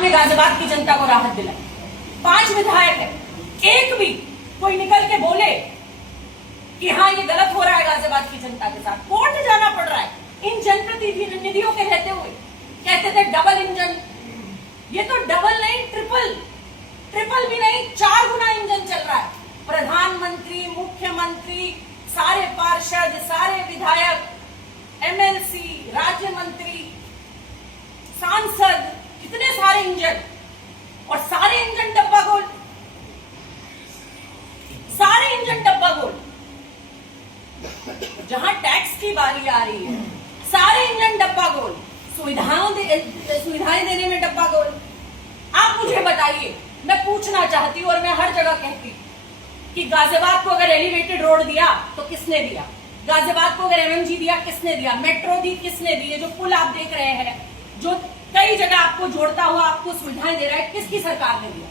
आपने गाजियाबाद की जनता को राहत दिलाई। 5 विधायक है, एक भी कोई निकल के बोले कि हाँ ये गलत हो रहा है गाजियाबाद की जनता के साथ। कोर्ट जाना पड़ रहा है इन जनप्रतिनिधियों के रहते हुए। कहते थे डबल इंजन, ये तो डबल नहीं ट्रिपल भी नहीं, 4 गुना इंजन चल रहा है। प्रधानमंत्री, मुख्यमंत्री, सारे पार्षद, सारे विधायक, एमएलसी, राज्य मंत्री, सांसद, कितने सारे इंजन, और सारे इंजन डब्बा गोल, सारे इंजन डब्बा गोल। जहां टैक्स की बारी आ रही है सारे इंजन डब्बा गोल, सुविधाएं देने में डब्बा गोल। आप मुझे बताइए, मैं पूछना चाहती हूँ और मैं हर जगह कहती हूँ कि गाजियाबाद को अगर एलिवेटेड रोड दिया तो किसने दिया? गाजियाबाद को अगर एमएमजी दिया किसने दिया? मेट्रो दी किसने दी? जो पुल आप देख रहे हैं, जो कई जगह आपको जोड़ता हुआ आपको सुविधाएं दे रहा है, किसकी सरकार ने दिया?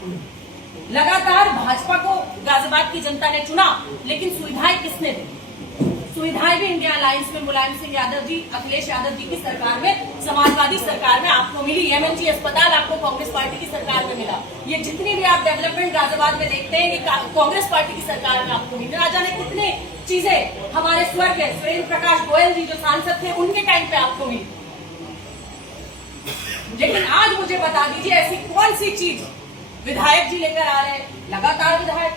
लगातार भाजपा को गाजियाबाद की जनता ने चुना, लेकिन सुविधाएं किसने दी? सुविधाएं भी इंडिया अलायंस में मुलायम सिंह यादव जी, अखिलेश यादव जी की सरकार में, समाजवादी सरकार में आपको मिली। एमएमजी अस्पताल आपको कांग्रेस पार्टी की सरकार में मिला। ये जितनी भी आप डेवलपमेंट गाजियाबाद में देखते हैं, ये कांग्रेस पार्टी की सरकार में आपको मिली। ना जाने कितने चीजें हमारे स्वर्गीय सुरेंद्र प्रकाश गोयल जी जो सांसद थे उनके टाइम पे आपको मिली। लेकिन आज मुझे बता दीजिए ऐसी कौन सी चीज विधायक जी लेकर आ रहे हैं? लगातार विधायक,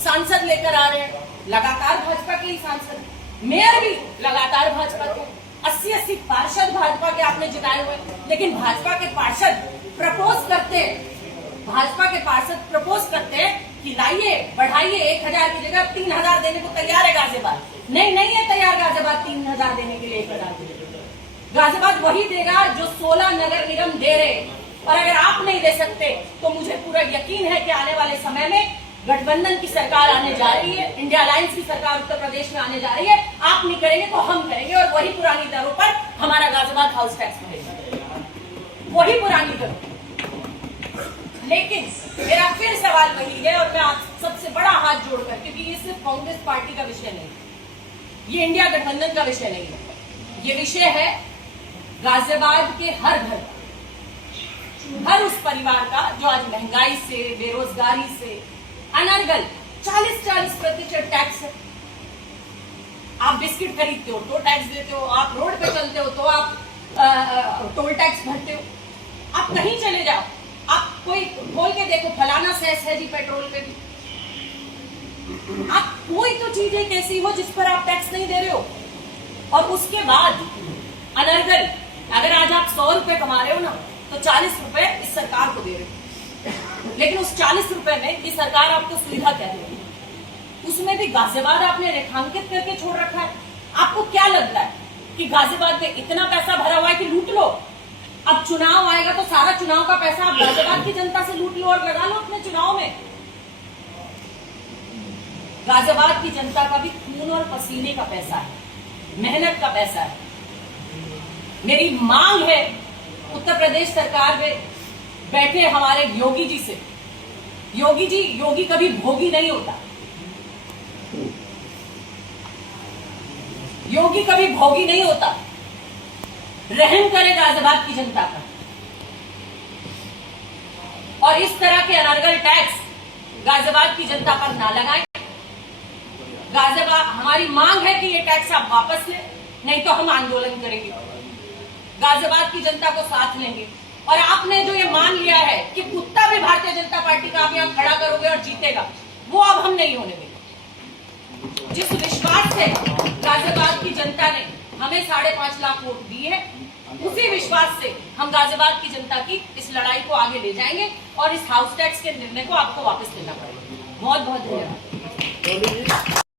सांसद लेकर आ रहे हैं, लगातार भाजपा के ही सांसद, मेयर भी लगातार भाजपा के, 80 पार्षद भाजपा के आपने जिताए हुए। लेकिन भाजपा के पार्षद प्रपोज करते हैं, भाजपा के पार्षद प्रपोज करते हैं कि लाइए बढ़ाइए, 1000 की जगह 3000 देने को तैयार है गाजियाबाद। नहीं है तैयार गाजियाबाद 3000 देने के लिए, 1000 के लिए। गाजियाबाद वही देगा जो 16 नगर निगम दे रहे। और अगर आप नहीं दे सकते तो मुझे पूरा यकीन है कि आने वाले समय में गठबंधन की सरकार आने जा रही है, इंडिया अलायंस की सरकार उत्तर प्रदेश में आने जा रही है। आप नहीं करेंगे तो हम करेंगे, और वही पुरानी दरों पर हमारा गाजियाबाद हाउस टैक्स मिलेगा, वही पुरानी दरों। लेकिन मेरा फिर सवाल वही है, और मैं सबसे बड़ा हाथ जोड़कर, क्योंकि ये सिर्फ कांग्रेस पार्टी का विषय नहीं, ये इंडिया गठबंधन का विषय नहीं है, ये विषय है गाजियाबाद के हर घर का, हर उस परिवार का जो आज महंगाई से, बेरोजगारी से, अनर्गल 40% टैक्स है। आप बिस्किट खरीदते हो तो टैक्स देते हो, आप रोड पे चलते हो तो आप टोल टैक्स भरते हो, आप कहीं चले जाओ, आप कोई खोल के देखो फलाना सेस है जी पेट्रोल पे भी। आप कोई तो चीज एक ऐसी हो जिस पर आप टैक्स नहीं दे रहे हो। और उसके बाद अनर्गल, अगर आज आप 100 रुपए कमा रहे हो ना, तो 40 रुपए इस सरकार को दे रहे हो। लेकिन उस 40 रुपए में ये सरकार आपको सुविधा कह रही है, उसमें भी गाजियाबाद आपने रेखांकित करके छोड़ रखा है। आपको क्या लगता है कि गाजियाबाद में इतना पैसा भरा हुआ है कि लूट लो? अब चुनाव आएगा तो सारा चुनाव का पैसा आप गाजियाबाद की जनता से लूट लो और लगा लो अपने चुनाव में। गाजियाबाद की जनता का भी खून और पसीने का पैसा है, मेहनत का पैसा है। मेरी मांग है उत्तर प्रदेश सरकार में बैठे हमारे योगी जी से, योगी जी, योगी कभी भोगी नहीं होता, योगी कभी भोगी नहीं होता। रहम करे गाजियाबाद की जनता का, और इस तरह के अनर्गल टैक्स गाजियाबाद की जनता पर ना लगाएं। गाजियाबाद, हमारी मांग है कि ये टैक्स आप वापस लें, नहीं तो हम आंदोलन करेंगे, गाजियाबाद की जनता को साथ लेंगे। और आपने जो ये मान लिया है कि कुत्ता भी भारतीय जनता पार्टी का आप यहाँ खड़ा करोगे और जीतेगा, वो अब हम नहीं होने देंगे। जिस विश्वास से गाजियाबाद की जनता ने हमें 5.5 लाख वोट दिए है, उसी विश्वास से हम गाजियाबाद की जनता की इस लड़ाई को आगे ले जाएंगे, और इस हाउस टैक्स के निर्णय को आपको वापस लेना पड़ेगा। बहुत बहुत धन्यवाद।